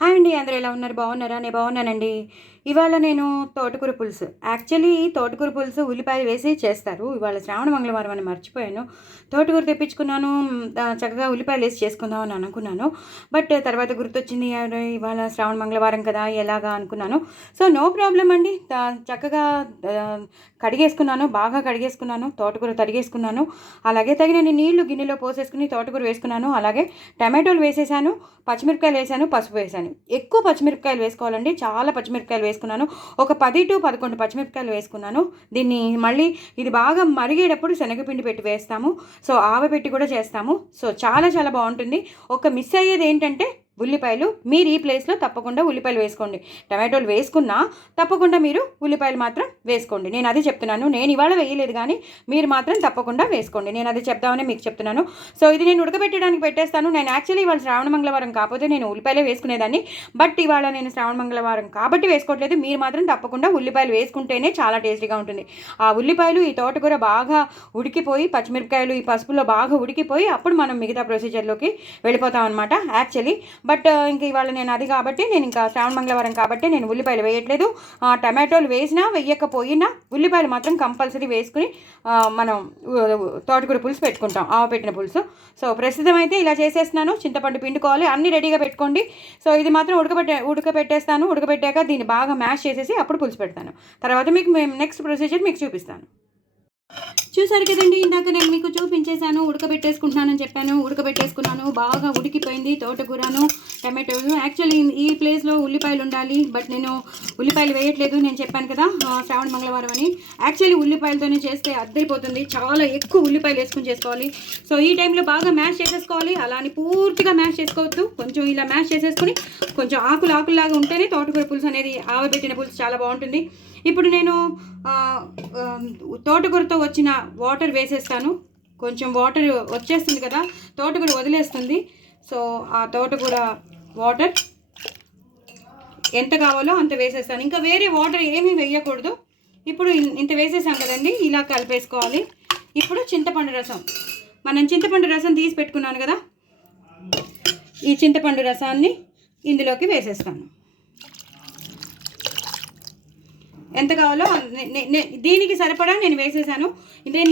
Hi అండి, అందరూ ఎలా ఉన్నారు? బాగున్నారా? నేను బాగున్నానండి. ఇవాళ నేను తోటకూర పులుసు, యాక్చువల్లీ తోటకూర పులుసు ఉల్లిపాయలు వేసి చేస్తారు. ఇవాళ శ్రావణ మంగళవారం అని మర్చిపోయాను. తోటకూర తెప్పించుకున్నాను. చక్కగా ఉల్లిపాయలు వేసి చేసుకుందాం అని అనుకున్నాను. బట్ తర్వాత గుర్తొచ్చింది, అరే ఇవాళ శ్రావణ మంగళవారం కదా ఎలాగా అనుకున్నాను. సో నో ప్రాబ్లం అండి. చక్కగా కడిగేసుకున్నాను, బాగా కడిగేసుకున్నాను, తోటకూర తరిగేసుకున్నాను. అలాగే తగినన్ని నీళ్లు గిన్నెలో పోసేసుకుని తోటకూర వేసుకున్నాను. అలాగే టమాటోలు వేసేసాను, పచ్చిమిరపకాయలు వేసాను, పసుపు వేసాను. ఎక్కువ పచ్చిమిరపకాయలు వేసుకోవాలండి, చాలా పచ్చిమిరపకాయలు వేసుకున్నాను. ఒక 10 to 11 పచ్చిమిరపకాయలు వేసుకున్నాను. దీన్ని మళ్ళీ ఇది బాగా మరిగేటప్పుడు శనగపిండి పెట్టి వేస్తాము. సో ఆవపెట్టి కూడా చేస్తాము. సో చాలా చాలా బాగుంటుంది. ఒక మిస్ అయ్యేది ఏంటంటే ఉల్లిపాయలు. మీరు ఈ ప్లేస్లో తప్పకుండా ఉల్లిపాయలు వేసుకోండి. టమాటోలు వేసుకున్నా తప్పకుండా మీరు ఉల్లిపాయలు మాత్రం వేసుకోండి. నేను అది చెప్తున్నాను. నేను ఇవాళ వేయలేదు, కానీ మీరు మాత్రం తప్పకుండా వేసుకోండి. నేను అది చెప్దామని మీకు చెప్తున్నాను. సో ఇది నేను ఉడకబెట్టడానికి పెట్టేస్తాను. నేను యాక్చువల్లీ ఇవాళ శ్రావణ మంగళవారం కాకపోతే నేను ఉల్లిపాయలే వేసుకునేదాన్ని. బట్ ఇవాళ నేను శ్రావణ మంగళవారం కాబట్టి వేసుకోవట్లేదు. మీరు మాత్రం తప్పకుండా ఉల్లిపాయలు వేసుకుంటేనే చాలా టేస్టీగా ఉంటుంది. ఆ ఉల్లిపాయలు, ఈ తోటకూర బాగా ఉడికిపోయి, పచ్చిమిరపకాయలు ఈ పసుపులో బాగా ఉడికిపోయి అప్పుడు మనం మిగతా ప్రొసీజర్లోకి వెళ్ళిపోతాం అనమాట యాక్చువల్లీ. బట్ ఇంక ఇవాళ నేను అది కాబట్టి, నేను ఇంకా శ్రావణ మంగళవారం కాబట్టి నేను ఉల్లిపాయలు వేయట్లేదు. టమాటోలు వేసినా వేయకపోయినా ఉల్లిపాయలు మాత్రం కంపల్సరీ వేసుకుని మనం తోటకూర పులుసు పెట్టుకుంటాం, పెట్టిన పులుసు. సో ప్రస్తుతం అయితే ఇలా చేసేస్తున్నాను. చింతపండు పిండుకోవాలి, అన్నీ రెడీగా పెట్టుకోండి. సో ఇది మాత్రం ఉడకబెట్టేస్తాను. ఉడకబెట్టాక దీన్ని బాగా మ్యాష్ చేసేసి అప్పుడు పులుసు పెడతాను. తర్వాత మీకు నెక్స్ట్ ప్రొసీజర్ మీకు చూపిస్తాను. చూసారు కదండి, ఇందాక నేను మీకు చూపించేశాను. ఉడకబెట్టేసుకుంటున్నానని చెప్పాను. ఉడకబెట్టేసుకున్నాను, బాగా ఉడికిపోయింది తోటకూరను, టమాటోలు. యాక్చువల్లీ ఈ ప్లేస్లో ఉల్లిపాయలు ఉండాలి, బట్ నేను ఉల్లిపాయలు వేయట్లేదు. నేను చెప్పాను కదా శ్రావణ మంగళవారం అని. యాక్చువల్లీ ఉల్లిపాయలతోనే చేస్తే అద్దరిపోతుంది. చాలా ఎక్కువ ఉల్లిపాయలు వేసుకుని చేసుకోవాలి. సో ఈ టైంలో బాగా మ్యాష్ చేసేసుకోవాలి. అలా అని పూర్తిగా మ్యాష్ చేసుకోవద్దు. కొంచెం ఇలా మ్యాష్ చేసేసుకుని కొంచెం ఆకులాగా ఉంటేనే తోటకూర పులుసు అనేది, ఆవబెట్టిన పులుసు చాలా బాగుంటుంది. ఇప్పుడు నేను తోటకూరతో వచ్చిన వాటర్ వేసేస్తాను. కొంచెం వాటర్ వచ్చేస్తుంది కదా, తోటకూర వదిలేస్తుంది. సో ఆ తోటకూర వాటర్ ఎంత కావాలో అంత వేసేస్తాను. ఇంకా వేరే వాటర్ ఏమీ వేయకూడదు. ఇప్పుడు ఇంత వేసేసాం కదండి, ఇలా కలిపేసుకోవాలి. ఇప్పుడు చింతపండు రసం, మనం చింతపండు రసం తీసి పెట్టుకున్నాను కదా, ఈ చింతపండు రసాన్ని ఇందులోకి వేసేస్తాను. ఎంత కావాలో దీనికి సరిపడా నేను వేసేసాను.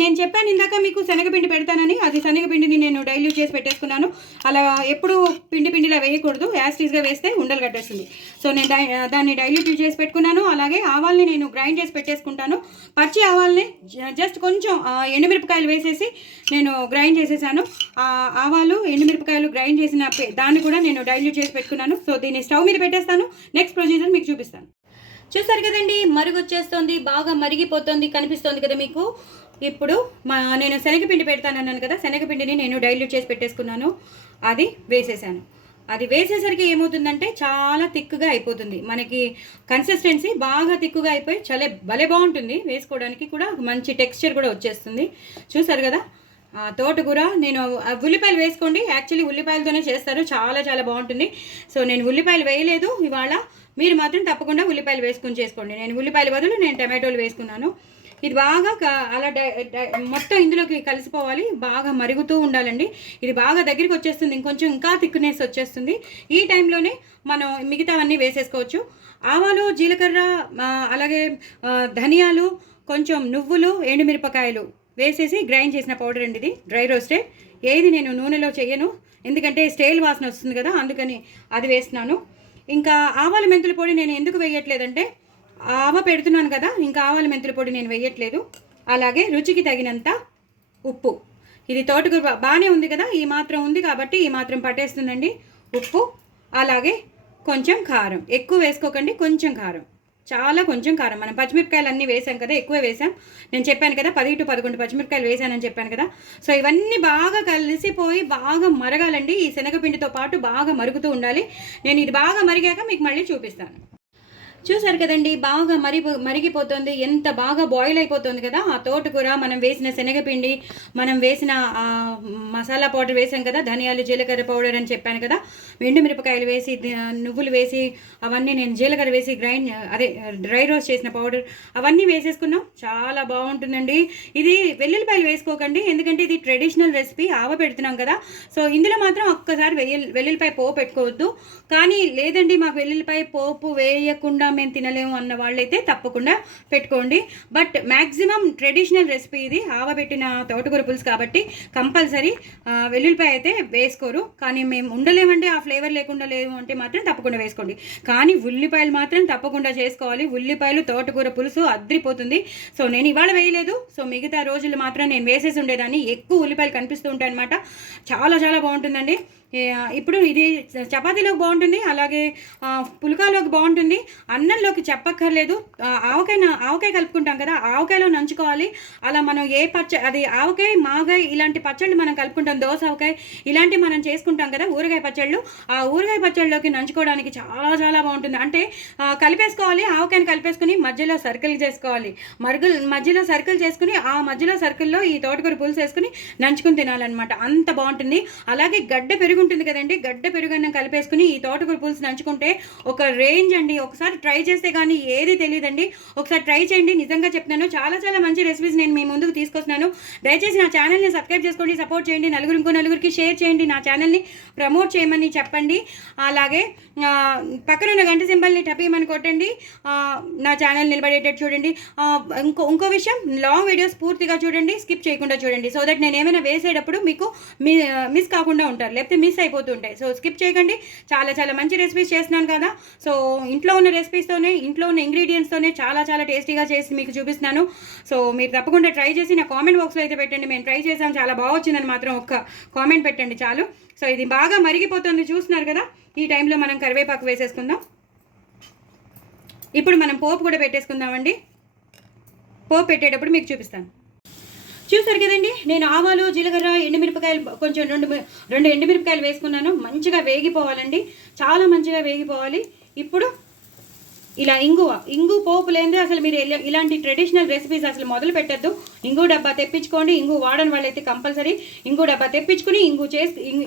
నేను చెప్పాను ఇందాక మీకు శనగపిండి పెడతానని. అది శనగపిండిని నేను డైల్యూట్ చేసి పెట్టేసుకున్నాను. అలా ఎప్పుడు పిండిలా వేయకూడదు, యాస్టీస్గా వేస్తే ఉండలు కట్టేస్తుంది. సో నేను దాన్ని డైల్యూట్ చేసి పెట్టుకున్నాను. అలాగే ఆవాల్ని నేను గ్రైండ్ చేసి పెట్టేసుకుంటాను. పచ్చి ఆవాల్ని జస్ట్ కొంచెం ఎండుమిరపకాయలు వేసేసి నేను గ్రైండ్ చేసేసాను. ఆవాలు, ఎండుమిరపకాయలు గ్రైండ్ చేసిన దాన్ని కూడా నేను డైల్యూట్ చేసి పెట్టుకున్నాను. సో దీన్ని స్టవ్ మీద పెట్టేస్తాను. నెక్స్ట్ ప్రొసీజర్ మీకు చూపిస్తాను. చూసారు కదండి, మరుగు వచ్చేస్తుంది, బాగా మరిగిపోతుంది, కనిపిస్తుంది కదా మీకు. ఇప్పుడు నేను శనగపిండి పెడతానన్నాను కదా, శనగపిండిని నేను డైల్యూట్ చేసి పెట్టేసుకున్నాను. అది వేసేసాను. అది వేసేసరికి ఏమవుతుందంటే చాలా థిక్గా అయిపోతుంది. మనకి కన్సిస్టెన్సీ బాగా థిక్గా అయిపోయి భలే బాగుంటుంది. వేసుకోవడానికి కూడా మంచి టెక్స్చర్ కూడా వచ్చేస్తుంది. చూసారు కదా, తోటకూర నేను ఉల్లిపాయలు వేసుకోండి. యాక్చువల్లీ ఉల్లిపాయలతోనే చేస్తారు, చాలా చాలా బాగుంటుంది. సో నేను ఉల్లిపాయలు వేయలేదు ఇవాళ. మీరు మాత్రం తప్పకుండా ఉల్లిపాయలు వేసుకుని చేసుకోండి. నేను ఉల్లిపాయల బదులు నేను టమాటోలు వేసుకున్నాను. ఇది బాగా అలా మొత్తం ఇందులోకి కలిసిపోవాలి, బాగా మరుగుతూ ఉండాలండి. ఇది బాగా దగ్గరికి వచ్చేస్తుంది, ఇంకొంచెం ఇంకా థిక్నెస్ వచ్చేస్తుంది. ఈ టైంలోనే మనం మిగతావన్నీ వేసేసుకోవచ్చు. ఆవాలు, జీలకర్ర, అలాగే ధనియాలు, కొంచెం నువ్వులు, ఎండుమిరపకాయలు వేసేసి గ్రైండ్ చేసిన పౌడర్ అండి. ఇది డ్రై రోస్టెడ్. ఏది నేను నూనెలో చేయను, ఎందుకంటే స్టైల్ వాసన వస్తుంది కదా, అందుకని అది వేస్తున్నాను. ఇంకా ఆవాల మెంతుల పొడి నేను ఎందుకు వేయట్లేదంటే, ఆవ పెడుతున్నాను కదా, ఇంకా ఆవాల మెంతుల పొడి నేను వేయట్లేదు. అలాగే రుచికి తగినంత ఉప్పు. ఇది తోటకూర బాగానే ఉంది కదా, ఈ మాత్రం ఉంది కాబట్టి ఈ మాత్రం పట్టేస్తుందండి ఉప్పు. అలాగే కొంచెం కారం, ఎక్కువ వేసుకోకండి, కొంచెం కారం, చాలా కొంచెం కారం. మనం పచ్చిమిరపకాయలు అన్నీ వేసాం కదా, ఎక్కువ వేసాం. నేను చెప్పాను కదా 10 to 11 పచ్చిమిరపకాయలు వేసానని చెప్పాను కదా. సో ఇవన్నీ బాగా కలిసిపోయి బాగా మరగాలండి. ఈ శనగపిండితో పాటు బాగా మరుగుతూ ఉండాలి. నేను ఇది బాగా మరిగాక మీకు మళ్ళీ చూపిస్తాను. చూసారు కదండి, బాగా మరిగిపోతుంది, ఎంత బాగా బాయిల్ అయిపోతుంది కదా. ఆ తోటకూర, మనం వేసిన శనగపిండి, మనం వేసిన మసాలా పౌడర్ వేసాం కదా, ధనియాలు, జీలకర్ర పౌడర్ అని చెప్పాను కదా, ఎండుమిరపకాయలు వేసి, నువ్వులు వేసి, అవన్నీ నేను జీలకర్ర వేసి డ్రై రోస్ట్ చేసిన పౌడర్ అవన్నీ వేసేసుకున్నాం. చాలా బాగుంటుందండి. ఇది వెల్లుల్లిపాయలు వేసుకోకండి, ఎందుకంటే ఇది ట్రెడిషనల్ రెసిపీ, ఆవ పెడుతున్నాం కదా. సో ఇందులో మాత్రం ఒక్కసారి వెల్లుల్లిపాయ పోపు పెట్టుకోవద్దు. కానీ లేదండి మాకు వెల్లుల్లిపాయ పోపు వేయకుండా మేము తినలేము అన్న వాళ్ళైతే తప్పకుండా పెట్టుకోండి. బట్ మ్యాక్సిమం ట్రెడిషనల్ రెసిపీ ఇది, ఆవ పెట్టిన తోటకూర పులుసు కాబట్టి కంపల్సరీ వెల్లుల్లిపాయ అయితే వేసుకోరు. కానీ మేము ఉండలేమండి ఆ ఫ్లేవర్ లేకుండా లేవు అంటే మాత్రం తప్పకుండా వేసుకోండి. కానీ ఉల్లిపాయలు మాత్రం తప్పకుండా చేసుకోవాలి. ఉల్లిపాయలు తోటకూర పులుసు అద్రిపోతుంది. సో నేను ఇవాళ వేయలేదు, సో మిగతా రోజులు మాత్రం నేను వేసేసి ఉండేదాన్ని. ఎక్కువ ఉల్లిపాయలు కనిపిస్తూ ఉంటాయి అనమాట. చాలా చాలా బాగుంటుందండి. ఇప్పుడు ఇది చపాతీలోకి బాగుంటుంది, అలాగే పుల్కాలోకి బాగుంటుంది, అన్నంలోకి చెప్పక్కర్లేదు. ఆవకాయ కలుపుకుంటాం కదా, ఆవకాయలో నంచుకోవాలి. అలా మనం అది ఆవకాయ మాగాయ ఇలాంటి పచ్చళ్ళు మనం కలుపుకుంటాం, దోస ఆవకాయ ఇలాంటివి మనం చేసుకుంటాం కదా ఊరగాయ పచ్చళ్ళు. ఆ ఊరగాయ పచ్చళ్ళలోకి నంచుకోవడానికి చాలా చాలా బాగుంటుంది. అంటే కలిపేసుకోవాలి, ఆవకాయని కలిపేసుకుని మధ్యలో సర్కిల్ చేసుకోవాలి. మధ్యలో సర్కిల్ చేసుకుని ఆ మధ్యలో సర్కిల్లో ఈ తోటకూర పులుసు వేసుకుని నంచుకుని తినాలన్నమాట. అంత బాగుంటుంది. అలాగే గడ్డ పెరుగు ఉంటుంది కదండి, గడ్డ పెరుగన్నం కలిపేసుకుని ఈ తోటకూర పులుసు నంచుకుంటే ఒక రేంజ్ అండి. ఒకసారి ట్రై చేస్తే కానీ ఏది తెలియదండి, ఒకసారి ట్రై చేయండి. నిజంగా చెప్తున్నాను, చాలా చాలా మంచి రెసిపీస్ నేను మీ ముందుకు తీసుకొస్తున్నాను. దయచేసి నా ఛానల్ని సబ్స్క్రైబ్ చేసుకోండి, సపోర్ట్ చేయండి, ఇంకో నలుగురికి షేర్ చేయండి, నా ఛానల్ని ప్రమోట్ చేయమని చెప్పండి. అలాగే పక్కనున్న గంట సింబల్ని టపీమని కొట్టండి, నా ఛానల్ నిలబడేటట్టు చూడండి. ఇంకో విషయం, లాంగ్ వీడియోస్ పూర్తిగా చూడండి, స్కిప్ చేయకుండా చూడండి. సో దట్ నేను ఏమైనా వేసేటప్పుడు మీకు మిస్ కాకుండా ఉంటారు, లేకపోతే మిస్ అయిపోతుంటాయి. సో స్కిప్ చేయకండి. చాలా చాలా మంచి రెసిపీస్ చేస్తున్నాను కదా. సో ఇంట్లో ఉన్న రెసిపీస్తోనే, ఇంట్లో ఉన్న ఇంగ్రీడియంట్స్తోనే చాలా చాలా టేస్టీగా చేసి మీకు చూపిస్తున్నాను. సో మీరు తప్పకుండా ట్రై చేసి నా కామెంట్ బాక్స్లో అయితే పెట్టండి. మేము ట్రై చేసాం, చాలా బాగా వచ్చిందని మాత్రం ఒక్క కామెంట్ పెట్టండి చాలు. సో ఇది బాగా మరిగిపోతుంది, చూస్తున్నారు కదా. ఈ టైంలో మనం కరివేపాకు వేసేసుకుందాం. ఇప్పుడు మనం పోపు కూడా పెట్టేసుకుందామండి. పోపు పెట్టేటప్పుడు మీకు చూపిస్తాను. చూసారు కదండి, నేను ఆవాలు, జీలకర్ర, ఎండుమిరపకాయలు కొంచెం రెండు ఎండుమిరపకాయలు వేసుకున్నాను. మంచిగా వేగిపోవాలండి, చాలా మంచిగా వేగిపోవాలి. ఇప్పుడు ఇలా ఇంగు పోపు లేదే అసలు మీరు ఇలాంటి ట్రెడిషనల్ రెసిపీస్ అసలు మొదలు పెట్టద్దు. ఇంగు డబ్బా తెప్పించుకోండి. ఇంగు వాడని వాళ్ళైతే కంపల్సరీ ఇంగు డబ్బా తెప్పించుకుని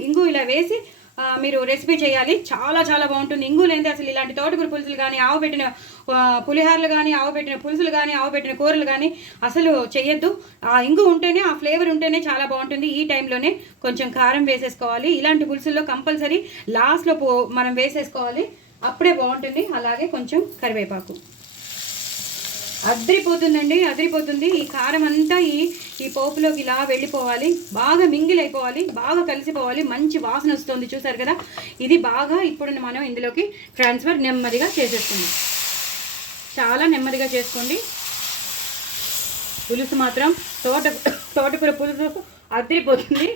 ఇంగు ఇలా వేసి మీరు రెసిపీ చేయాలి. చాలా చాలా బాగుంటుంది. ఇంగు లేదే అసలు ఇలాంటి తోటకూర పులుసులు కానీ, ఆవు పెట్టిన పులిహారలు కానీ, ఆవు పెట్టిన పులుసులు కానీ, ఆవు పెట్టిన కూరలు కానీ అసలు చేయొద్దు. ఆ ఇంగు ఉంటేనే, ఆ ఫ్లేవర్ ఉంటేనే చాలా బాగుంటుంది. ఈ టైంలోనే కొంచెం కారం వేసేసుకోవాలి. ఇలాంటి పులుసుల్లో కంపల్సరీ లాస్ట్లో మనం వేసేసుకోవాలి, అప్పుడే బాగుంటుంది. అలాగే కొంచెం కరివేపాకు. అద్రిపోతుందండి, అద్రిపోతుంది. ఈ కారం అంతా ఈ పోపులోకి ఇలా వెళ్ళిపోవాలి, బాగా మింగిల్ అయిపోవాలి, బాగా కలిసిపోవాలి. మంచి వాసన వస్తుంది, చూసారు కదా. ఇది బాగా ఇప్పుడు మనం ఇందులోకి ట్రాన్స్ఫర్ నెమ్మదిగా చేసేస్తుంది. చాలా నెమ్మదిగా చేసుకోండి. పులుసు మాత్రం తోటకూర పులుసు అద్రిపోతుంది.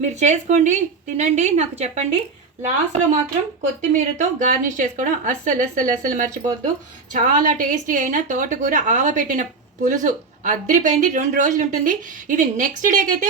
మీరు చేసుకోండి, తినండి, నాకు చెప్పండి. లాస్ట్లో మాత్రం కొత్తిమీరతో గార్నిష్ చేసుకోవడం అస్సలు మర్చిపోవద్దు. చాలా టేస్టీ అయిన తోటకూర ఆవ పెట్టిన పులుసు అద్రిపోయింది. 2 రోజులు ఉంటుంది ఇది. నెక్స్ట్ డేకి అయితే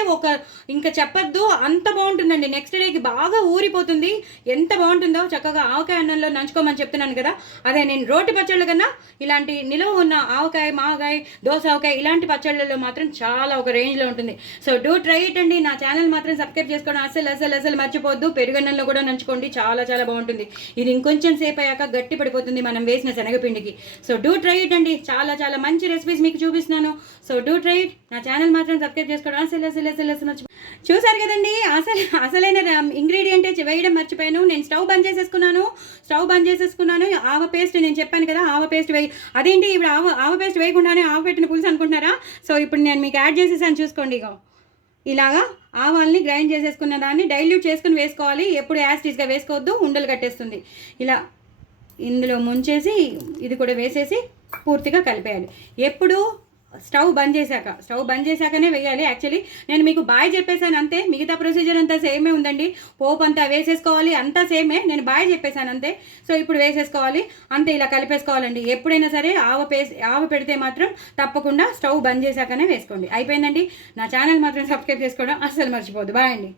ఇంకా చెప్పద్దు, అంత బాగుంటుందండి. నెక్స్ట్ డేకి బాగా ఊరిపోతుంది. ఎంత బాగుంటుందో, చక్కగా ఆవకాయ అన్నంలో నంచుకోమని చెప్తున్నాను కదా. అదే నేను రోటి పచ్చళ్ళ కన్నా ఇలాంటి నిలువ ఉన్న ఆవకాయ, మాగాయ, దోస ఆవకాయ ఇలాంటి పచ్చళ్ళలో మాత్రం చాలా ఒక రేంజ్లో ఉంటుంది. సో డూ ట్రై ఇట్ అండి. నా ఛానల్ మాత్రం సబ్స్క్రైబ్ చేసుకోవడం అస్సలు మర్చిపోవద్దు. పెరుగన్నంలో కూడా నంచుకోండి, చాలా చాలా బాగుంటుంది. ఇది ఇంకొంచెం సేపు అయ్యాక గట్టి పడిపోతుంది మనం వేసిన శనగపిండికి. సో డూ ట్రై ఇట్ అండి. చాలా చాలా మంచి రెసిపీస్ మీకు చూపిస్తున్నాను. So do try it. నా ఛానల్ మాత్రం సబ్స్క్రైబ్ చేసుకోవడం అసలు చూసారు కదండి. అసలైన ఇంగ్రీడియంట్ వేయడం మర్చిపోయాను. నేను స్టవ్ బంద్ చేసేసుకున్నాను. ఆవ పేస్ట్ నేను చెప్పాను కదా, ఆవ పేస్ట్ అదేంటి ఇప్పుడు ఆవ పేస్ట్ వేయకుండానే ఆవ పెట్టిన పులుసు అనుకుంటున్నారా? సో ఇప్పుడు నేను మీకు యాడ్ చేసేసాను, చూసుకోండి. ఇలాగా ఆవాల్ని గ్రైండ్ చేసేసుకున్న దాన్ని డైల్యూట్ చేసుకుని వేసుకోవాలి. ఎప్పుడు యాసిడ్గా వేసుకోవద్దు, ఉండలు కట్టేస్తుంది. ఇలా ఇందులో ముంచేసి ఇది కూడా వేసేసి పూర్తిగా కలిపేయాలి. ఎప్పుడు స్టవ్ బంద్ చేశాకనే వేయాలి. యాక్చువల్లీ నేను మీకు బాయ్ చెప్పేశాను అంతే, మిగతా ప్రొసీజర్ అంతా సేమే ఉందండి. పోపు అంతా వేసేసుకోవాలి, అంతా సేమే. నేను బాయ్ చెప్పేశాను అంతే. సో ఇప్పుడు వేసేసుకోవాలి అంతే, ఇలా కలిపేసుకోవాలండి. ఎప్పుడైనా సరే ఆవ పెడితే మాత్రం తప్పకుండా స్టవ్ బంద్ చేశాకనే వేసుకోండి. అయిపోయిందండి. నా ఛానల్ మాత్రం సబ్స్క్రైబ్ చేసుకోవడం అస్సలు మర్చిపోద్దు. బాయ్ అండి.